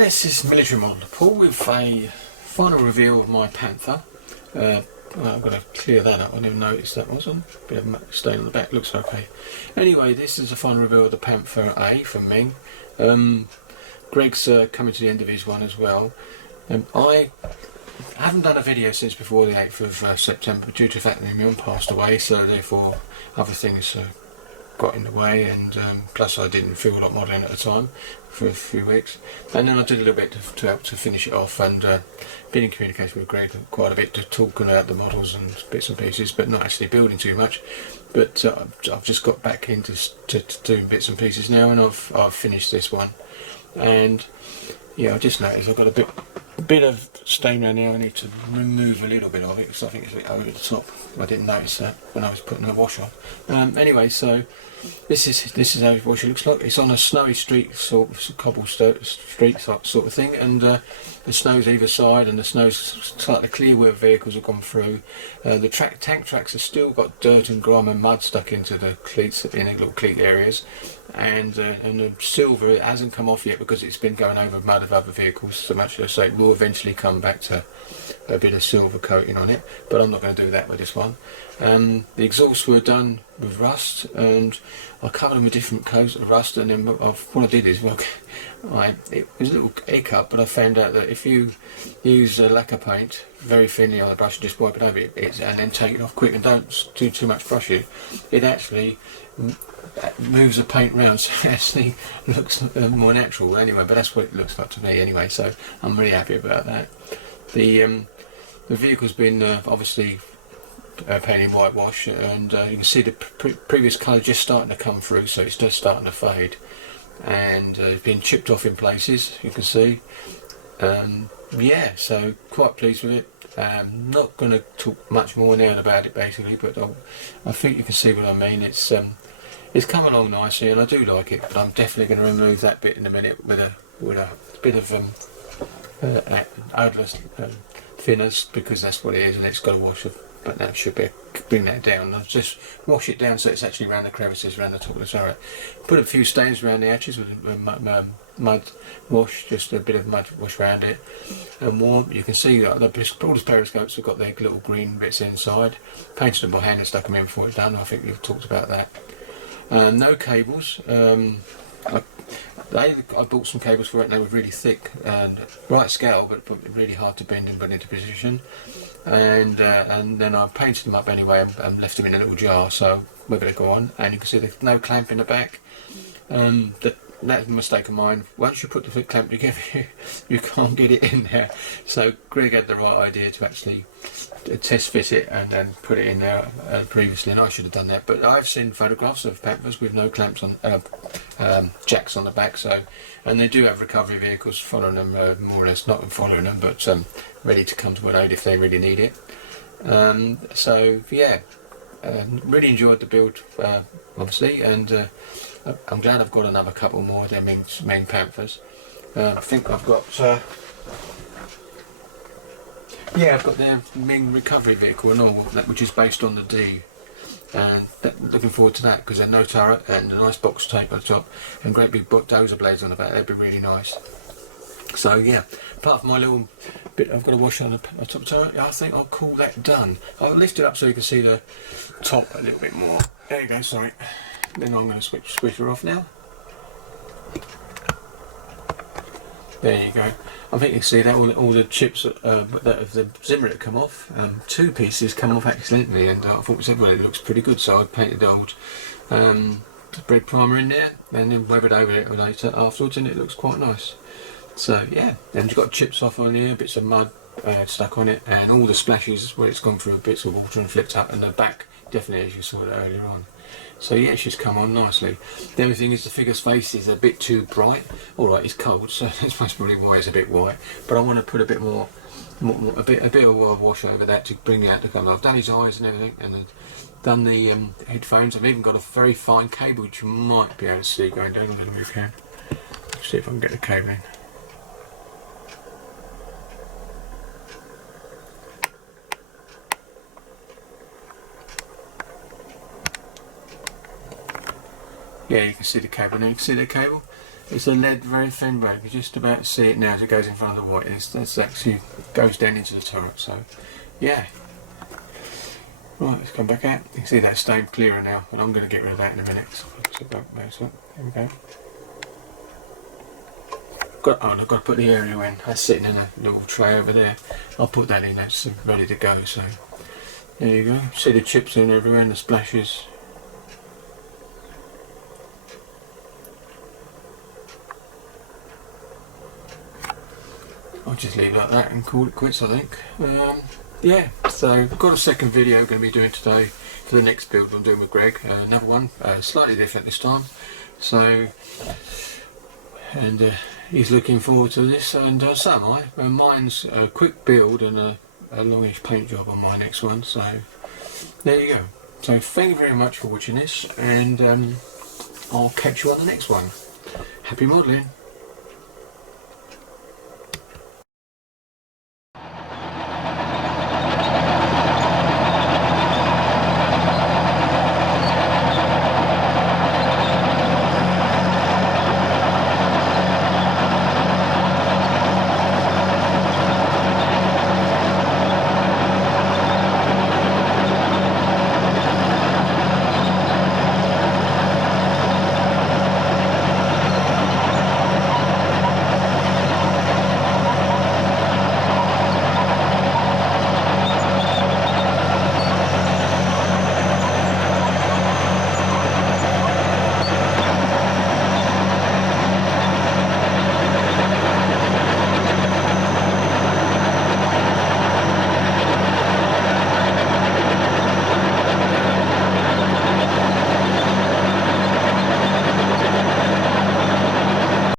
This is Military Model Paul with a final review of my Panther. Well, I'm going to clear that up. I didn't notice that was on. Bit of stain on the back, looks okay. Anyway, this is a final review of the Panther A from Meng. Greg's coming to the end of his one as well. I haven't done a video since before the 8th of September due to the fact that my mum passed away, so therefore other things got in the way, and plus I didn't feel like modelling at the time for a few weeks, and then I did a little bit to help to finish it off, and been in communication with Greg quite a bit to talking about the models and bits and pieces, but not actually building too much. But I've just got back into doing bits and pieces now, and I've finished this one, and yeah, I just noticed I've got a bit of stain around here. I need to remove a little bit of it because I think it's a bit over the top. I didn't notice that when I was putting the wash on. Anyway, so this is how the wash looks like. It's on a snowy street, sort of cobblestone street sort of thing, and the snow's either side, and the snow's slightly clear where vehicles have gone through. The tank tracks have still got dirt and grime and mud stuck into the cleats in the little cleat areas, and the silver, it hasn't come off yet because it's been going over mud of other vehicles so much, so it will eventually come back to a bit of silver coating on it, but I'm not going to do that with this one. The exhausts were done with rust, and I covered them with different coats of rust, and then what I did is, it was a little hiccup, but I found out that if you use lacquer paint very thinly on the brush and just wipe it over it, and then take it off quick and don't do too much brushing, it actually moves the paint round, so it actually looks more natural anyway, but that's what it looks like to me anyway, so I'm really happy about that. The vehicle's been obviously painted whitewash, and you can see the previous colour just starting to come through, so it's just starting to fade, and it's been chipped off in places, you can see. Yeah, so quite pleased with it. Not going to talk much more now about it basically, but I think you can see what I mean. It's come along nicely, and I do like it, but I'm definitely going to remove that bit in a minute with a bit of odorless thinners, because that's what it is, and it's got to wash it. But that should bring that down. I'll just wash it down so it's actually around the crevices, around the top of the turret. Put a few stains around the edges with mud wash, just a bit of mud wash around it, and warm. You can see that the broadest periscopes have got their little green bits inside. Painted them by hand and stuck them in before it's done. I think we've talked about that. No cables. I bought some cables for it, and they were really thick and right scale, but really hard to bend and put into position. And then I painted them up anyway and left them in a little jar, so we're going to go on. And you can see there's no clamp in the back. That's a mistake of mine. Once you put the clamp together, you can't get it in there. So Greg had the right idea to actually test fit it and then put it in there previously, and I should have done that. But I've seen photographs of Panthers with no clamps on, jacks on the back. So, and they do have recovery vehicles following them, more or less, not following them, but ready to come to an aid if they really need it. So yeah, really enjoyed the build, obviously, and I'm glad I've got another couple more of them Meng Panthers. I think I've got I've got their Meng recovery vehicle and all, which is based on the D, and looking forward to that, because they're no turret and a nice box tape on the top and great big dozer blades on the back. They'd be really nice. So yeah, apart from my little bit I've got to wash on the top turret, I think I'll call that done. I'll lift it up so you can see the top a little bit more. There you go, sorry. Then I'm going to switch her off now. There you go. I think you can see that all the chips that of the Zimmer that come off. Two pieces come off accidentally, and I thought it looks pretty good, so I painted the old bread primer in there, and then web it over it later afterwards, and it looks quite nice. So yeah, and you've got chips off on here, bits of mud stuck on it, and all the splashes where it's gone through bits of water and flipped up, and the back definitely, as you saw it earlier on. So yeah, she's come on nicely. The only thing is the figure's face is a bit too bright. Alright, it's cold, so that's most probably why it's a bit white. But I want to put a bit more a bit of a wash over that to bring out the colour. I've done his eyes and everything, and I've done the headphones. I've even got a very fine cable which you might be able to see going down a little bit if you can. Let's see if I can get the cable in. Yeah, you can see the cable now. You can see the cable. It's a lead, very thin rag. You just about see it now as it goes in front of the white. That's actually goes down into the turret. So, yeah. Right, let's come back out. You can see that stain clearer now, but I'm going to get rid of that in a minute. So there we go. I've got to put the aerial in. That's sitting in a little tray over there. I'll put that in. That's ready to go. So there you go. See the chips in everywhere and the splashes. I'll just leave it like that and call it quits, I think. Yeah, so I've got a second video I'm going to be doing today for the next build I'm doing with Greg. Another one, slightly different this time. So, and he's looking forward to this, and so am I. Mine's a quick build and a longish paint job on my next one. So there you go. So thank you very much for watching this, and I'll catch you on the next one. Happy modelling.